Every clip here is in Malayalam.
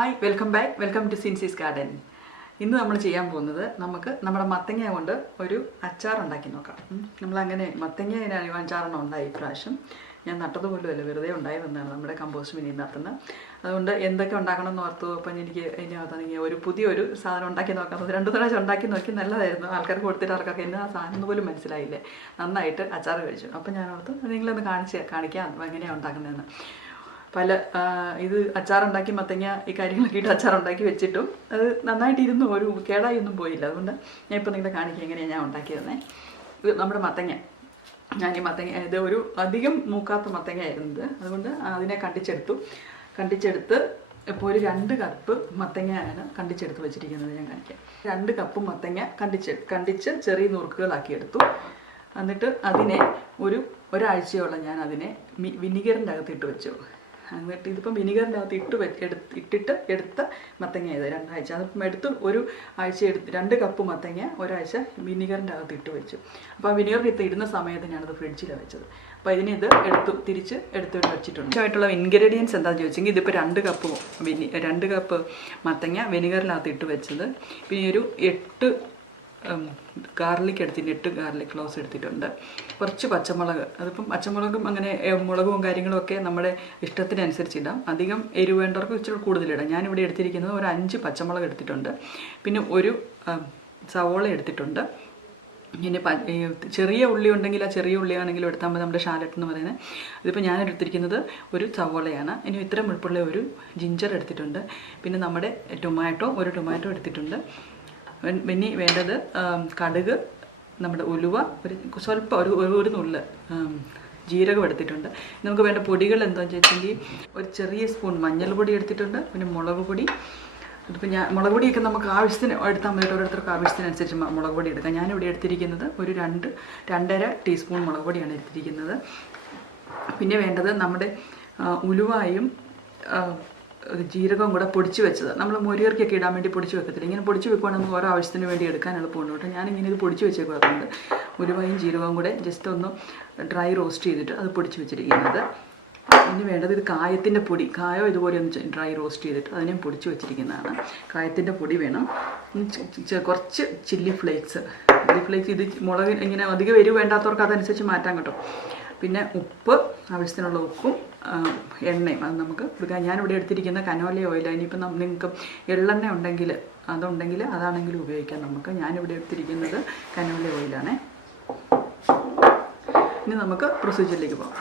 Hi, welcome back. Welcome to സിൻസീസ് ഗാർഡൻ. ഇന്ന് നമ്മൾ ചെയ്യാൻ പോകുന്നത് നമ്മുടെ മത്തങ്ങ കൊണ്ട് ഒരു അച്ചാർ ഉണ്ടാക്കി നോക്കാം. നമ്മളങ്ങനെ മത്തങ്ങ അച്ചാറെണ്ണം ഉണ്ടായി ഇപ്രാവശ്യം. ഞാൻ നട്ടതുപോലുമല്ല, വെറുതെ ഉണ്ടായതെന്നാണ് നമ്മുടെ കമ്പോസ്റ്റ് ബിന്നിനകത്തുനിന്ന്. അതുകൊണ്ട് എന്തൊക്കെ ഉണ്ടാക്കണം എന്ന് ഓർത്തു. അപ്പം എനിക്ക് ഇതിനകത്ത് ഒരു പുതിയൊരു സാധനം ഉണ്ടാക്കി നോക്കാം. 2 പ്രാവശ്യം ഉണ്ടാക്കി നോക്കി, നല്ലതായിരുന്നു. ആൾക്കാർക്ക് കൊടുത്തിട്ട് ആൾക്കാർക്ക് എന്നാ സാധനം പോലും മനസ്സിലായില്ലേ. നന്നായിട്ട് അച്ചാർ കഴിച്ചു. അപ്പം ഞാൻ ഓർത്തു നിങ്ങളൊന്ന് കാണിക്കാം എങ്ങനെയാണ് ഉണ്ടാക്കുന്നതെന്ന്. ഇത് അച്ചാറുണ്ടാക്കി മത്തങ്ങ ഈ കാര്യങ്ങളൊക്കെ ഇട്ട് അച്ചാറുണ്ടാക്കി വെച്ചിട്ടും അത് നന്നായിട്ടിരുന്നു, ഒരു കേടായി ഒന്നും പോയില്ല. അതുകൊണ്ട് ഞാൻ ഇപ്പോൾ നിങ്ങളെ കാണിക്കുക എങ്ങനെയാണ് ഞാൻ ഉണ്ടാക്കിയതെന്നേ. ഇത് നമ്മുടെ മത്തങ്ങ. ഞാൻ ഈ മത്തങ്ങ ഇത് ഒരു അധികം മൂക്കാത്ത മത്തങ്ങയായിരുന്നത്, അതുകൊണ്ട് അതിനെ കണ്ടിച്ചെടുത്ത് ഇപ്പോൾ ഒരു 2 കപ്പ് മത്തങ്ങയാണ് കണ്ടിച്ചെടുത്ത് വെച്ചിരിക്കുന്നത്. ഞാൻ കാണിക്കാം. 2 കപ്പ് മത്തങ്ങ കണ്ടിച്ച് ചെറിയ നുറുക്കുകളാക്കി എടുത്തു. എന്നിട്ട് അതിനെ ഒരാഴ്ചയോളം ഞാൻ അതിനെ വിനിഗറിൻ്റെ അകത്ത് ഇട്ട് വെച്ചു. എന്നിട്ട് ഇതിപ്പം വിനിഗറിൻ്റെ അകത്ത് ഇട്ടിട്ട് എടുത്ത മത്തങ്ങ ഇത് 2 ആഴ്ച. അതിപ്പം ഒരു ആഴ്ച 2 കപ്പ് മത്തങ്ങ ഒരാഴ്ച വിനിഗറിൻ്റെ അകത്ത് ഇട്ട് വെച്ചു. അപ്പോൾ ആ വിനിഗറിൽ ഇടുന്ന സമയത്ത് ഞാനത് ഫ്രിഡ്ജിലാണ് വെച്ചത്. അപ്പോൾ ഇതിനിത് തിരിച്ച് എടുത്ത് വെച്ചിട്ടുണ്ട്. ആയിട്ടുള്ള ഇൻഗ്രീഡിയൻസ് എന്താണെന്ന് ചോദിച്ചെങ്കിൽ ഇതിപ്പോൾ 2 കപ്പ് മത്തങ്ങ വിനിഗറിനകത്ത് ഇട്ട് വെച്ചത്. പിന്നെ ഒരു 8 ഗാർലിക് എടുത്തിട്ട് 8 ഗാർലിക് ക്ലോവ്സ് എടുത്തിട്ടുണ്ട്. കുറച്ച് പച്ചമുളക്, അതിപ്പം പച്ചമുളകും അങ്ങനെ മുളകും കാര്യങ്ങളും ഒക്കെ നമ്മുടെ ഇഷ്ടത്തിനനുസരിച്ച് ഇടാം. അധികം എരിവ് വേണ്ടവർക്ക് ഇച്ചിരി കൂടുതലിടാം. ഞാനിവിടെ എടുത്തിരിക്കുന്നത് ഒരു 5 പച്ചമുളക് എടുത്തിട്ടുണ്ട്. പിന്നെ ഒരു സവോള എടുത്തിട്ടുണ്ട്. പിന്നെ ചെറിയ ഉള്ളി ഉണ്ടെങ്കിൽ ആ ചെറിയ ഉള്ളിയാണെങ്കിലും എടുത്താൽ മതി, നമ്മുടെ ഷാലറ്റ് എന്ന് പറയുന്നത്. ഇതിപ്പോൾ ഞാൻ എടുത്തിരിക്കുന്നത് ഒരു സവോളയാണ്. ഇനി ഇത്ര മുഴുപ്പുള്ള ഒരു ജിഞ്ചർ എടുത്തിട്ടുണ്ട്. പിന്നെ നമ്മുടെ ഒരു ടൊമാറ്റോ എടുത്തിട്ടുണ്ട്. പിന്നെ വേണ്ടത് കടുക്, നമ്മുടെ ഉലുവ, സ്വല്പം ഒരു നുള്ള് ജീരകം എടുത്തിട്ടുണ്ട്. നമുക്ക് വേണ്ട പൊടികൾ എന്താണെന്ന് വെച്ചെങ്കിൽ ഒരു ചെറിയ സ്പൂൺ മഞ്ഞൾപ്പൊടി എടുത്തിട്ടുണ്ട്. പിന്നെ മുളക് പൊടി. ഇതിപ്പോൾ മുളക് പൊടിയൊക്കെ നമുക്ക് ആവശ്യത്തിന് എടുത്താൽ മതി. ഓരോരുത്തർക്ക് ആവശ്യത്തിനനുസരിച്ച് മുളക് പൊടി എടുക്കാം. ഞാനിവിടെ എടുത്തിരിക്കുന്നത് ഒരു 2-2.5 ടീസ്പൂൺ മുളക് പൊടിയാണ് എടുത്തിരിക്കുന്നത്. പിന്നെ വേണ്ടത് നമ്മുടെ ഉലുവായും ജീരകവും കൂടെ പൊടിച്ച് വെച്ചത്. നമ്മൾ മൊരിയർക്കൊക്കെ ഇടാൻ വേണ്ടി പൊടിച്ച് വെക്കത്തില്ല. ഇങ്ങനെ പൊടിച്ച് വെക്കുകയാണെങ്കിൽ ഓരോ ആവശ്യത്തിന് വേണ്ടി എടുക്കാൻ എളുപ്പമുണ്ട് കേട്ടോ. ഞാനിങ്ങനെ ഇത് പൊടിച്ച് വെച്ചേക്കുന്നുണ്ട്. ഉലുവയും ജീരകവും കൂടെ ജസ്റ്റ് ഒന്ന് ഡ്രൈ റോസ്റ്റ് ചെയ്തിട്ട് അത് പൊടിച്ച് വെച്ചിരിക്കുന്നത്. ഇനി വേണ്ടത് ഇത് കായത്തിൻ്റെ പൊടി. കായോ ഇതുപോലെ ഒന്ന് ഡ്രൈ റോസ്റ്റ് ചെയ്തിട്ട് അതിനെയും പൊടിച്ച് വെച്ചിരിക്കുന്നതാണ്. കായത്തിൻ്റെ പൊടി വേണം. കുറച്ച് ചില്ലി ഫ്ലേക്സ്. ഇത് മുളക് ഇങ്ങനെ അധികം എരിവ് വേണ്ടാത്തവർക്ക് അതനുസരിച്ച് മാറ്റാൻ കേട്ടോ. പിന്നെ ഉപ്പ്, ആവശ്യത്തിനുള്ള ഉപ്പും എണ്ണയും അത് നമുക്ക് എടുക്കാം. ഞാനിവിടെ എടുത്തിരിക്കുന്ന കനോല ഓയിലാണ്. ഇനിയിപ്പം നിങ്ങൾക്ക് എള്ളെണ്ണ ഉണ്ടെങ്കിൽ അതാണെങ്കിലും ഉപയോഗിക്കാം നമുക്ക്. ഞാനിവിടെ എടുത്തിരിക്കുന്നത് കനോല ഓയിലാണ്. ഇനി നമുക്ക് പ്രൊസീജിയറിലേക്ക് പോകാം.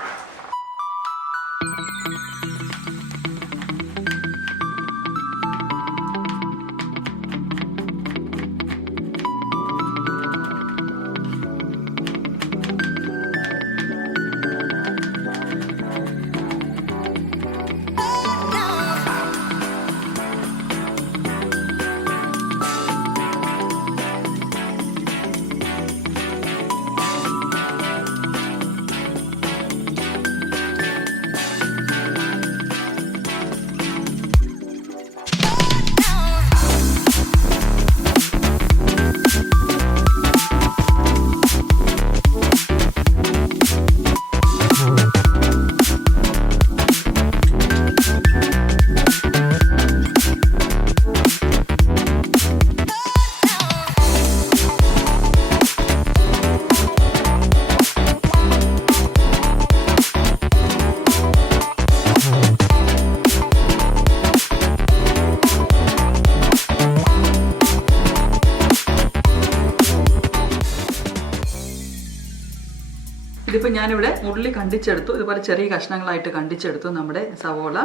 ഇതിപ്പോൾ ഞാനിവിടെ ഉള്ളി കണ്ടിച്ചെടുത്തു. ഇതുപോലെ ചെറിയ കഷ്ണങ്ങളായിട്ട് കണ്ടിച്ചെടുത്തു. നമ്മുടെ സവോള,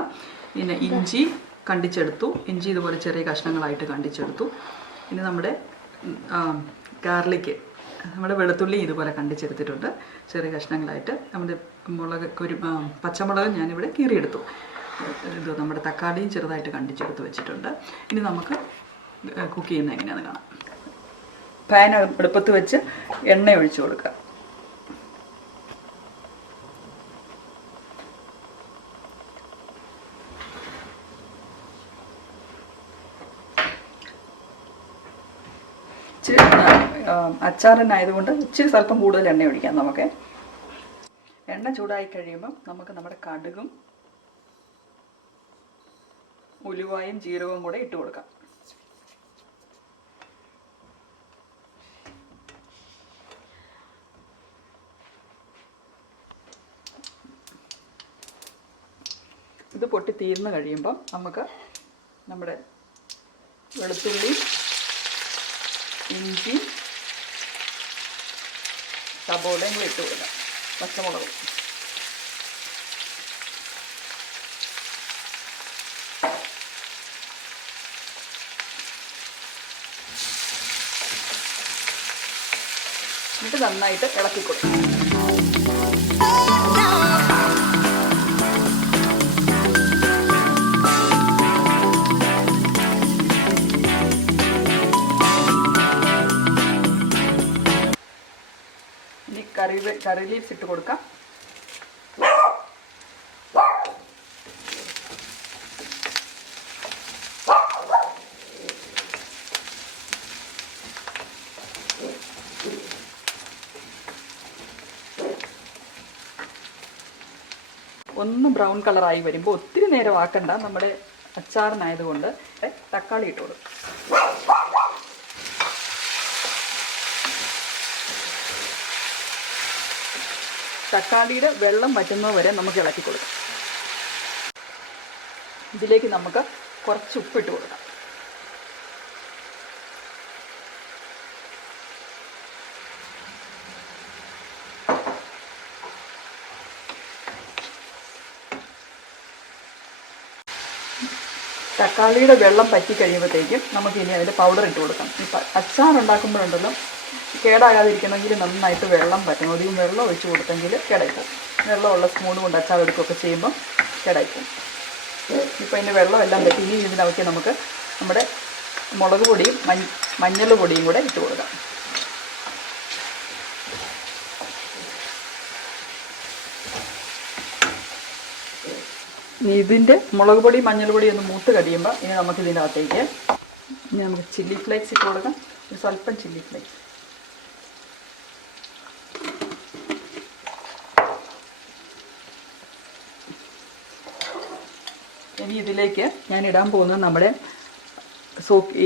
പിന്നെ ഇഞ്ചി കണ്ടിച്ചെടുത്തു. ഇഞ്ചി ഇതുപോലെ ചെറിയ കഷ്ണങ്ങളായിട്ട് കണ്ടിച്ചെടുത്തു. പിന്നെ നമ്മുടെ ഗാർലിക്ക്, നമ്മുടെ വെളുത്തുള്ളി ഇതുപോലെ കണ്ടിച്ചെടുത്തിട്ടുണ്ട് ചെറിയ കഷ്ണങ്ങളായിട്ട്. നമ്മുടെ പച്ചമുളക് ഞാനിവിടെ കീറിയെടുത്തു. ഇത് നമ്മുടെ തക്കാളിയും ചെറുതായിട്ട് കണ്ടിച്ചെടുത്ത് വെച്ചിട്ടുണ്ട്. ഇനി നമുക്ക് കുക്ക് ചെയ്യുന്നത് എങ്ങനെയാണെന്ന് കാണാം. പാൻ അടുപ്പത്ത് വെച്ച് എണ്ണ ഒഴിച്ചു കൊടുക്കുക. അച്ചാറിനായതുകൊണ്ട് ഇച്ചിരി സ്വല്പം കൂടുതൽ എണ്ണ ഒഴിക്കാം നമുക്ക്. എണ്ണ ചൂടായി കഴിയുമ്പം നമുക്ക് നമ്മുടെ കടുകും ഉലുവായും ജീരകവും കൂടെ ഇട്ട് കൊടുക്കാം. ഇത് പൊട്ടി തീർന്ന് കഴിയുമ്പം നമുക്ക് നമ്മുടെ വെളുത്തുള്ളി, ഇഞ്ചി, സബോളയും കൂടി ഇട്ട് കൊടുക്കാം. പച്ചമുളകും എന്നിട്ട് നന്നായിട്ട് ഇളക്കി കൊടുക്കും. ഇനി കറി ലീവ്സ് ഇട്ട് കൊടുക്കാം. ഒന്ന് ബ്രൗൺ കളറായി വരുമ്പോൾ ഒത്തിരി നേരം ആക്കണ്ട, നമ്മുടെ അച്ചാറിനായതുകൊണ്ട് തക്കാളി ഇട്ട് കൊടുക്കും. തക്കാളിയുടെ വെള്ളം വറ്റുന്നത് വരെ നമുക്ക് ഇളക്കി കൊടുക്കാം. ഇതിലേക്ക് നമുക്ക് കുറച്ച് ഉപ്പിട്ട് കൊടുക്കാം. തക്കാളിയുടെ വെള്ളം പറ്റി കഴിയുമ്പോഴത്തേക്കും നമുക്ക് ഇനി അതിൻ്റെ പൗഡർ ഇട്ട് കൊടുക്കാം. ഇപ്പം അച്ചാർ ഉണ്ടാക്കുമ്പോഴുണ്ടല്ലോ കേടാകാതിരിക്കണമെങ്കിൽ നന്നായിട്ട് വെള്ളം പറ്റണം. അധികം വെള്ളം ഒഴിച്ച് കൊടുത്തെങ്കിൽ കേടായിപ്പോവും. വെള്ളമുള്ള സ്പൂൺ കൊണ്ട് അച്ചാർ എടുക്കുകയൊക്കെ ചെയ്യുമ്പം കേടായിപ്പോവും. ഇപ്പോൾ അതിൻ്റെ വെള്ളമെല്ലാം പറ്റി ഇനി ഇതിനകത്ത് നമുക്ക് നമ്മുടെ മുളക് പൊടിയും മഞ്ഞൾ പൊടിയും കൂടെ ഇട്ട് കൊടുക്കാം. ഇതിൻ്റെ മുളക് പൊടി മഞ്ഞൾ പൊടി ഒന്ന് മൂത്ത് കഴിയുമ്പോൾ ഇനി നമുക്ക് ഇതിനകത്തേക്ക് നമുക്ക് ചില്ലി ഫ്ലേക്സ് ഇട്ട് കൊടുക്കാം. ഒരു സ്വല്പം ചില്ലി ഫ്ലേക്സ്. ഇനി ഇതിലേക്ക് ഞാൻ ഇടാൻ പോകുന്നത് നമ്മുടെ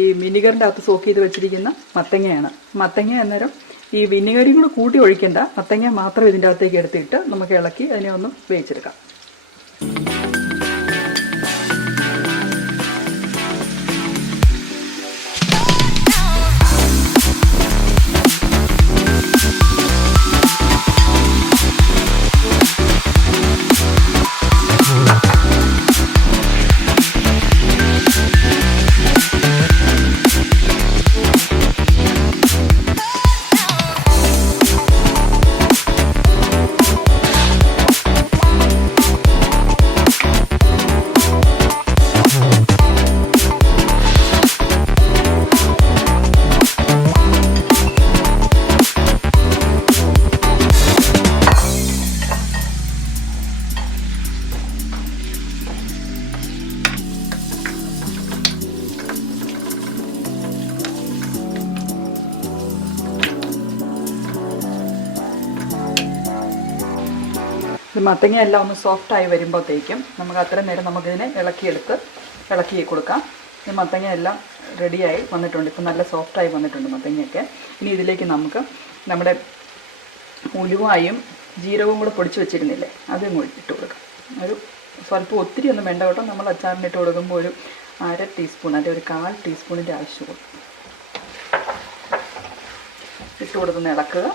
ഈ വിനിഗറിൻ്റെ അകത്ത് സോക്ക് ചെയ്ത് വെച്ചിരിക്കുന്ന മത്തങ്ങയാണ്. മത്തങ്ങ അന്നേരം ഈ വിനിഗറും കൂടെ കൂട്ടി ഒഴിക്കേണ്ട, മത്തങ്ങ മാത്രം ഇതിൻ്റെ അകത്തേക്ക് എടുത്തിട്ട് നമുക്ക് ഇളക്കി അതിനെ ഒന്ന് വേവിച്ചെടുക്കാം. മത്തങ്ങ എല്ലാം ഒന്ന് സോഫ്റ്റായി വരുമ്പോഴത്തേക്കും നമുക്ക് അത്രയും നേരം നമുക്കിതിനെ ഇളക്കി കൊടുക്കാം. ഈ മത്തങ്ങ എല്ലാം റെഡിയായി വന്നിട്ടുണ്ട്. ഇപ്പം നല്ല സോഫ്റ്റായി വന്നിട്ടുണ്ട് മത്തങ്ങയൊക്കെ. ഇനി ഇതിലേക്ക് നമുക്ക് നമ്മുടെ ഉലുവായും ജീരകവും കൂടെ പൊടിച്ച് വെച്ചിരുന്നില്ലേ, അതും കൂടി ഇട്ട് കൊടുക്കാം. ഒരു സ്വല്പം ഒത്തിരി ഒന്നും വേണ്ട കേട്ടോ. നമ്മൾ അച്ചാറിന് ഇട്ട് കൊടുക്കുമ്പോൾ ഒരു 1/2 ടീസ്പൂൺ അല്ലെങ്കിൽ ഒരു 1/4 ടീസ്പൂണിൻ്റെ ആവശ്യമുള്ളൂ. ഇട്ട് കൊടുത്തൊന്ന് ഇളക്കുക.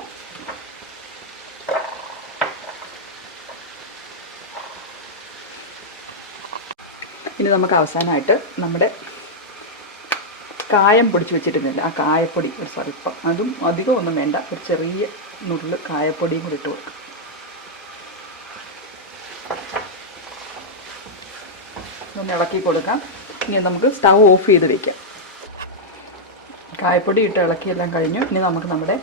ഇനി നമുക്ക് അവസാനമായിട്ട് നമ്മുടെ കായം പൊടിച്ച് വെച്ചിട്ടുന്നില്ല, ആ കായപ്പൊടി ഒരു സ്വല്പം, അതും അധികം ഒന്നും വേണ്ട, ഒരു ചെറിയ നുള്ളു കായപ്പൊടിയും കൂടി ഇട്ട് കൊടുക്കാം. ഒന്ന് ഇളക്കി കൊടുക്കാം. ഇനി നമുക്ക് സ്റ്റൗ ഓഫ് ചെയ്ത് വയ്ക്കാം. കായപ്പൊടി ഇട്ട് ഇളക്കിയെല്ലാം കഴിഞ്ഞു. ഇനി നമുക്ക് നമ്മുടെ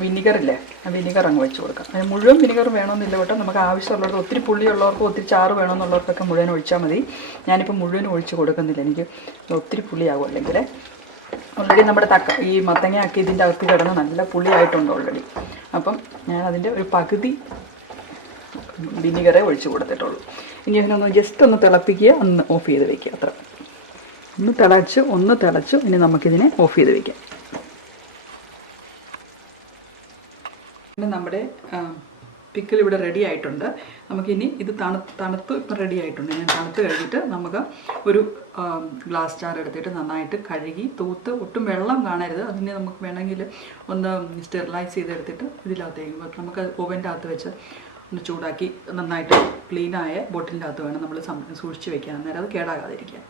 വിനിഗറില്ലേ, ആ വിനിഗർ അങ്ങ് വെച്ച് കൊടുക്കാം. അതിന് മുഴുവൻ വിനിഗർ വേണമെന്നില്ല കേട്ടോ. നമുക്ക് ആവശ്യമുള്ളവർക്ക്, ഒത്തിരി പുള്ളിയുള്ളവർക്കും ഒത്തിരി ചാറ് വേണമെന്നുള്ളവർക്കൊക്കെ മുഴുവൻ ഒഴിച്ചാൽ മതി. ഞാനിപ്പോൾ മുഴുവൻ ഒഴിച്ച് കൊടുക്കുന്നില്ല, എനിക്ക് ഒത്തിരി പുളിയാകും. അല്ലെങ്കിൽ ഓൾറെഡി നമ്മുടെ ഈ മത്തങ്ങയാക്കി ഇതിൻ്റെ അകത്ത് കിടന്ന് നല്ല പുളിയായിട്ടുണ്ട് ഓൾറെഡി. അപ്പം ഞാനതിൻ്റെ ഒരു പകുതി വിനിഗറേ ഒഴിച്ച് കൊടുത്തിട്ടുള്ളൂ. ഇനി ഇതിനൊന്ന് ജസ്റ്റ് ഒന്ന് തിളപ്പിക്കുക, ഒന്ന് ഓഫ് ചെയ്ത് വയ്ക്കുക. അത്ര ഒന്ന് തിളച്ചു. ഇനി നമുക്കിതിനെ ഓഫ് ചെയ്ത് വയ്ക്കാം. പിന്നെ നമ്മുടെ പിക്കിൾ ഇവിടെ റെഡി ആയിട്ടുണ്ട്. നമുക്കിനി ഇത് തണുത്ത് ഇപ്പം റെഡി ആയിട്ടുണ്ട്. ഞാൻ തണുത്ത് കഴിഞ്ഞിട്ട് നമുക്ക് ഒരു ഗ്ലാസ് ജാർ എടുത്തിട്ട് നന്നായിട്ട് കഴുകി തൂത്ത്, ഒട്ടും വെള്ളം കാണരുത്. അതിനെ നമുക്ക് വേണമെങ്കിൽ ഒന്ന് സ്റ്റെറിലൈസ് ചെയ്തെടുത്തിട്ട് ഇതിനകത്തേക്ക് നമുക്ക് ഓവൻ്റെ അകത്ത് വെച്ച് ഒന്ന് ചൂടാക്കി നന്നായിട്ട് ക്ലീനായ ബോട്ടിലിൻ്റെ അകത്ത് വേണം നമ്മൾ സൂക്ഷിച്ച് വെക്കാൻ. അന്നേരം അത് കേടാകാതിരിക്കാൻ.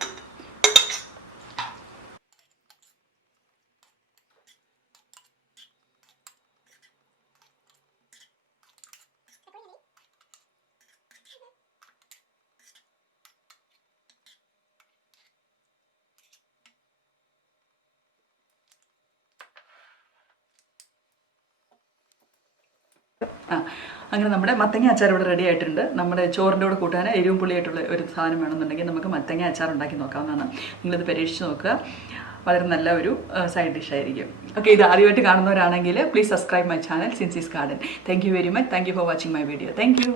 അങ്ങനെ നമ്മുടെ മത്തങ്ങ അച്ചാർ ഇവിടെ റെഡി ആയിട്ടുണ്ട്. നമ്മുടെ ചോറിൻ്റെ കൂടെ കൂട്ടാൻ എരിവും പുളിയായിട്ടുള്ള ഒരു സാധനം വേണമെന്നുണ്ടെങ്കിൽ നമുക്ക് മത്തങ്ങ അച്ചാർ ഉണ്ടാക്കി നോക്കാവുന്നതാണ്. നിങ്ങളിത് പരീക്ഷിച്ച് നോക്കുക. വളരെ നല്ല ഒരു സൈഡ് ഡിഷായിരിക്കും. ഓക്കെ, ഇത് ആദ്യമായിട്ട് കാണുന്നവരാണെങ്കിൽ please subscribe my channel Sincy's garden. Thank you very much. Thank you for watching my video. Thank you.